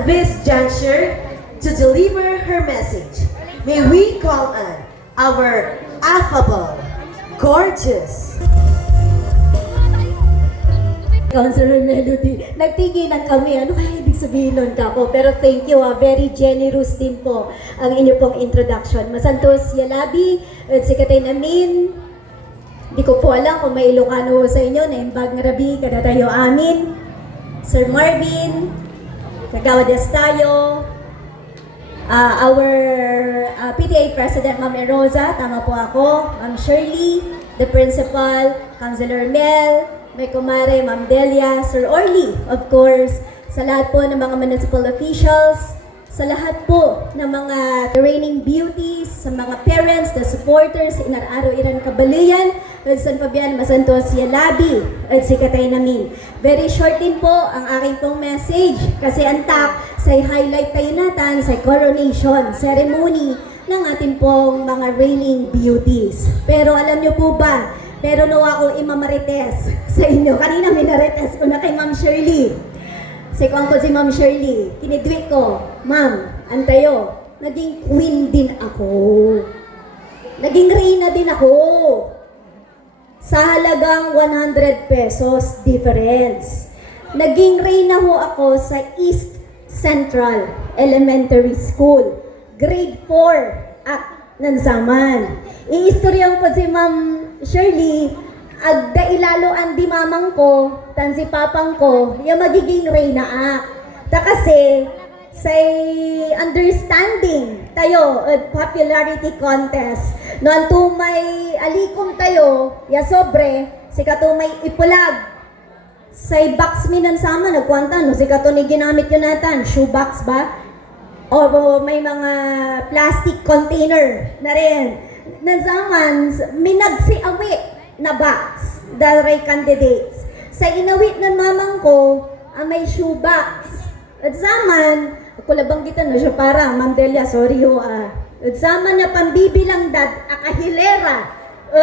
at this juncture to deliver her message, may we call on our affable, gorgeous, Councilor Melody, nagtigilan kami. Ano kaya ibig sabihin nun kako? Pero thank you, very generous din po ang inyo pong introduction. Masantos Yalabi, at si Katay Namin, di ko po alam kung may Ilocano sa inyo, na imbag nga rabi, kada tayo amin. Sir Marvin, Kagawades tayo, our PTA President, Ma'am Erosa, tama po ako, Ma'am Shirley, the Principal, Councilor Mel, may kumare, Ma'am Delia, Sir Orly, of course, sa lahat po ng mga municipal officials, sa lahat po ng mga reigning beauties, sa mga parents, the supporters, Inararo Iran Kabaluyan, at San Fabian Masantos Yalabi, at si Katay Namin. Very short din po ang aking pong message, kasi antak, sa highlight tayo natin sa coronation ceremony ng ating pong mga reigning beauties. Pero alam nyo po ba, pero no ako imamarites sa inyo. Kanina minarites ko na kay Ma'am Shirley. Sikuan ko si Ma'am Shirley. Kinidwit ko, Ma'am, antayo, naging queen din ako. Naging reyna din ako. Sa halagang 100 pesos difference. Naging reyna ho ako sa East Central Elementary School. Grade 4 at nansaman. Iistoryan po si Ma'am Shirley, agda ilalo ang di mamang ko, tan si papang ko, yung magiging reyna ta kasi say understanding tayo at popularity contest. No anto may alikom tayo, ya sobre, si kato may ipulag. Say box minan sama nagkwanta no, si kato ni ginamit yun natin, shoe box ba? O may mga plastic container na rin. Nansaman, minagsiawi na box, daray candidates. Sa inawit ng mamang ko, may shoe box. At zaman, ako labanggitan na siya para, Ma'am Delia, sorry ho At zaman na pambibilang dad, akahilera.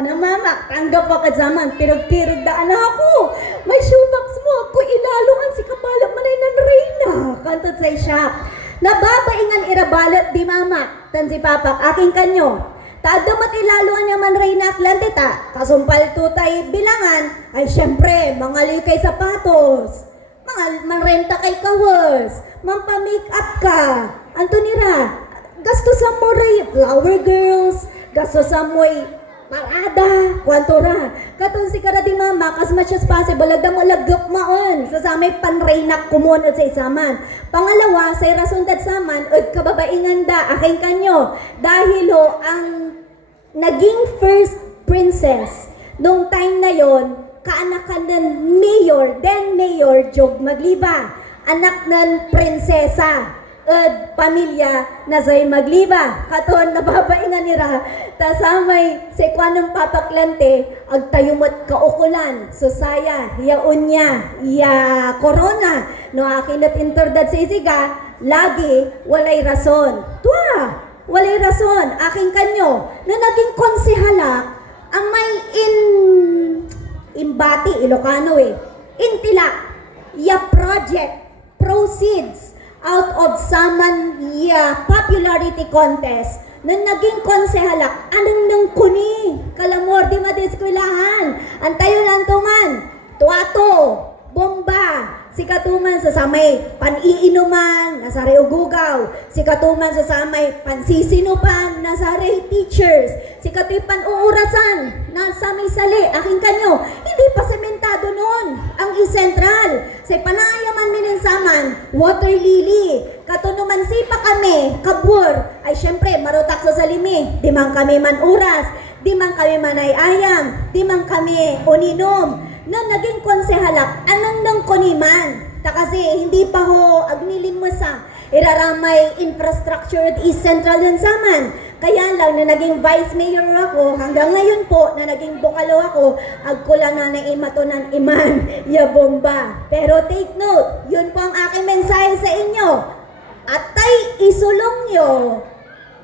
Na mama, tanggap ako at zaman, pirog-pirog daan ako. May shoe box mo, ako ilaluan si kapalap manay ng reyna. Kantot sa shop. Nababaingan irabalot di mama, tan si papak, aking kanyo. Tadamat ilaluan niya man reyna aklantita, kasumpal tutay bilangan, ay syempre, mga kay sapatos, mga manrenta kay kawas, mampa-make up ka, Antonira, gasto sa mo ray, flower girls, gasto sa mo'y parada, kwantora. Katong si karadi mama, as much as possible, lagda mo lagdok maon. Sa samay panreynak kumon at sa isaman. Pangalawa, sa rason dat saman, at kababaingan da, aking kanyo. Dahil ho, ang naging first princess, nung time na yon, kaanakan ng mayor, then mayor, Jog Magliba. Anak ng prinsesa. At pamilya na say Magliba, katon nababaingan nira, tasamay sa kwanong papaklante, agtayumot kaukulan, susaya, yaon niya, ya corona, no akin at interdad sa isiga, lagi walay rason. Tuwa, walay rason, aking kanyo, na naging konsehala, ang may imbati, Ilocano intila, ya project, proceeds, out of Saman popularity contest na naging konsehalak anong nang kuni kalamor di madiskwelahan antayo lang tuman tuato bomba si katuman sa samay pan-iinuman nasari ugugaw si katuman sa samay pansisinupan nasari teachers si katuy pan-uurasan nasa may sali aking kanyo hindi pa sementado noon ang East-Central sa panayaman minensaman water lily katunuman sipa kami kabur ay syempre marutak sa salimi di man kami man uras di man kami manay ayam di man kami uninom na naging konsehalak anong nang kuniman ta kasi hindi pa ho agnilim mo sa iraramay infrastructure at East Central yun saman kaya lang na naging vice mayor ako hanggang ngayon po na naging bukalo ako agkulang na naimatunan iman ya bomba pero take note yun po ang aking mensahe sa inyo atay isulong yo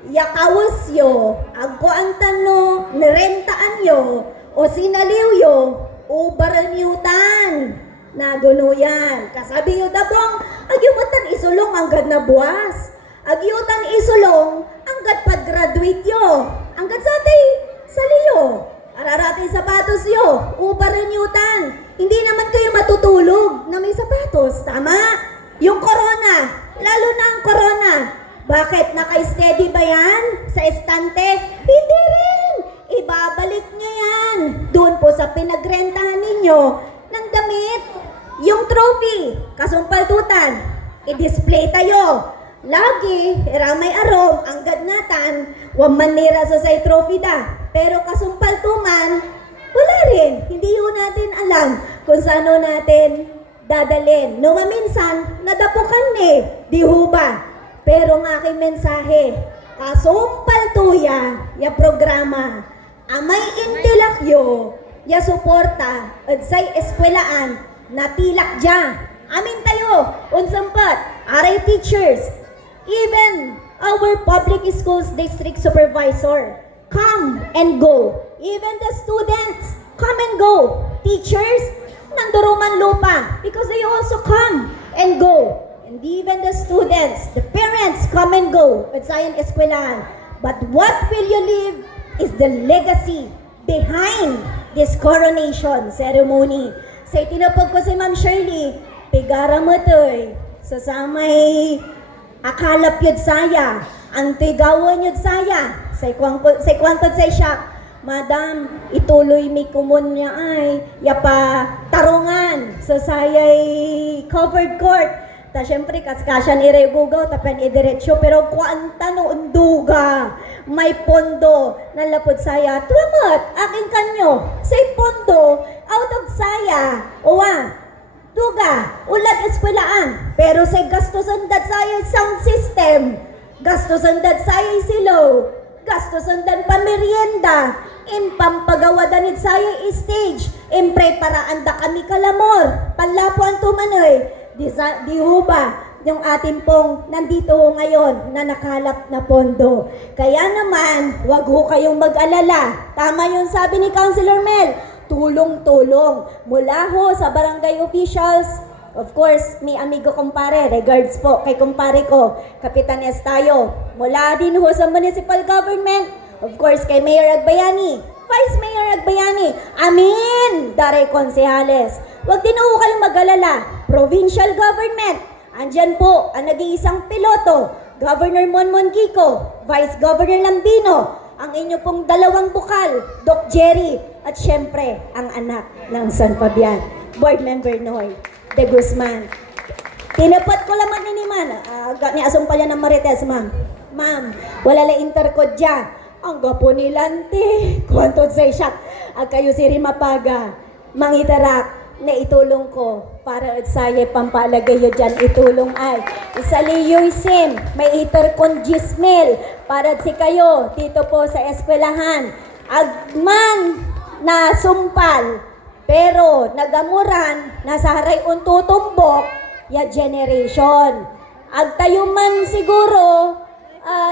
yakawas yo agko ang tano nirentaan yo o sinaliw yo ubaran yutan nagunuyan. Kasabi yung dabong, agyumutan isulong anggad na buwas. Agyutan isulong anggad pag-graduate yo. Anggad sa tay, saliyo. Ararating sapatos yo, uparin yutan. Hindi naman kayo matutulog na may sapatos, tama? Yung corona, lalo na ang corona. Bakit? Naka-steady ba yan sa estante? Hindi rin! Ibabalik niya yan doon po sa pinagrentahan ninyo ng damit. Yung trophy, kasumpaltutan, i-display tayo. Lagi, ramay arom, ang gadnatan, wag manira sa say trophy da. Pero kasumpaltuman, wala rin. Hindi yun natin alam kung saan natin dadalhin. No, maminsan, nadapukan di ho ba? Pero ng aking mensahe, kasumpaltuya, ya programa, amay intilakyo, ya suporta, at say eskwelaan, natilak dyan. Amin tayo, unsampat, aray teachers, even our public schools district supervisor, come and go. Even the students, come and go. Teachers, nanduruman lupa because they also come and go. And even the students, the parents come and go at Zion Eskwelahan. But what will you leave is the legacy behind this coronation ceremony. Sa itinapag ko si Ma'am Shirley, pigara mo to'y sa samay akalap yun saya, ang tigawan yun saya, sa kwantod sa siya, Madam, ituloy mi kumun niya ay, yapa tarungan sa sayay covered court. Ta syempre kaskasyan iregugaw, tapan idiretsyo, pero kuanta no unduga, may pondo, nalapod saya, tuwamot, aking kanyo, say pondo, out of saya, uwa, duga, ulag eskwelaan, pero say gastusan dat saya sound system, gastusan dat saya silaw, gastusan dan pamerienda, pampagawa danit saya stage, preparaan da kami kalamor, panlapuan tumanoy, di ho ba, yung ating pong nandito ho ngayon na nakalap na pondo. Kaya naman, wag ho kayong mag-alala. Tama yung sabi ni Councilor Mel, tulong-tulong. Mula ho sa barangay officials, of course, mi amigo kumpare, regards po kay kumpare ko, Kapitan Estayo. Mula din ho sa municipal government, of course, kay Mayor Agbayani, Vice Mayor Agbayani, amin, daray konsehales. Huwag din ho kayong mag-alala, provincial government, andyan po ang nag-iisang piloto, Governor Monmon Kiko, Vice Governor Lambino, ang inyo pong dalawang bukal, Doc Jerry, at syempre, ang anak ng San Fabian, Board Member Noy de Guzman. Tinapat ko laman ni Man, ni asong pala ng Marites, ma'am. Ma'am, wala la intercode dyan. Ang gapo ni Lante, kuwantod sa siya. At kayo si Rimapaga, mangitarak na itulong ko para at saya pampalagay yun dyan itulong ay. Isaliyoy sim, may intercon gismil para si kayo dito po sa eskwelahan. Agman na sumpal, pero nagamuran, nasa haray untutumbok, ya generation. Agtayo man siguro,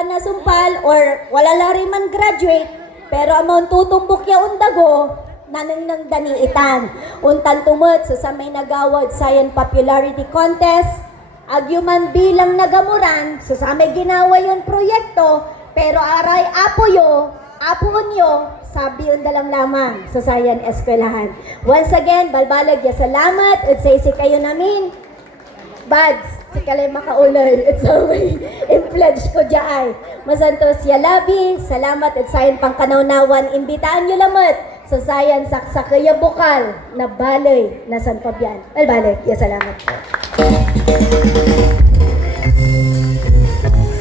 nasumpal or wala la rin man graduate, pero amon tutumbok ya undago, nanang nang daniitan. Untan tumot sa may nagawad Science Popularity Contest, agyuman bilang nagamuran, sa may ginawa yung proyekto, pero aray apon yo, sabi yung dalang lamang sa Science Eskwelahan. Once again, balbalag ya salamat, at sa isi kayo namin, Bads, si kalay makaulay, at sa may in-pledge ko dyan. Masantos yalabi, salamat at sayan pangkanawnawan, imbitaan nyo lamot sa sayan saksakaya bukal na balay na San Fabian. Balbalag, ya salamat po.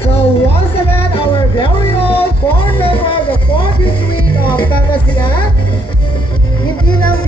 So once again, our very own board member, the 4th District of Pangasinan, hindi lang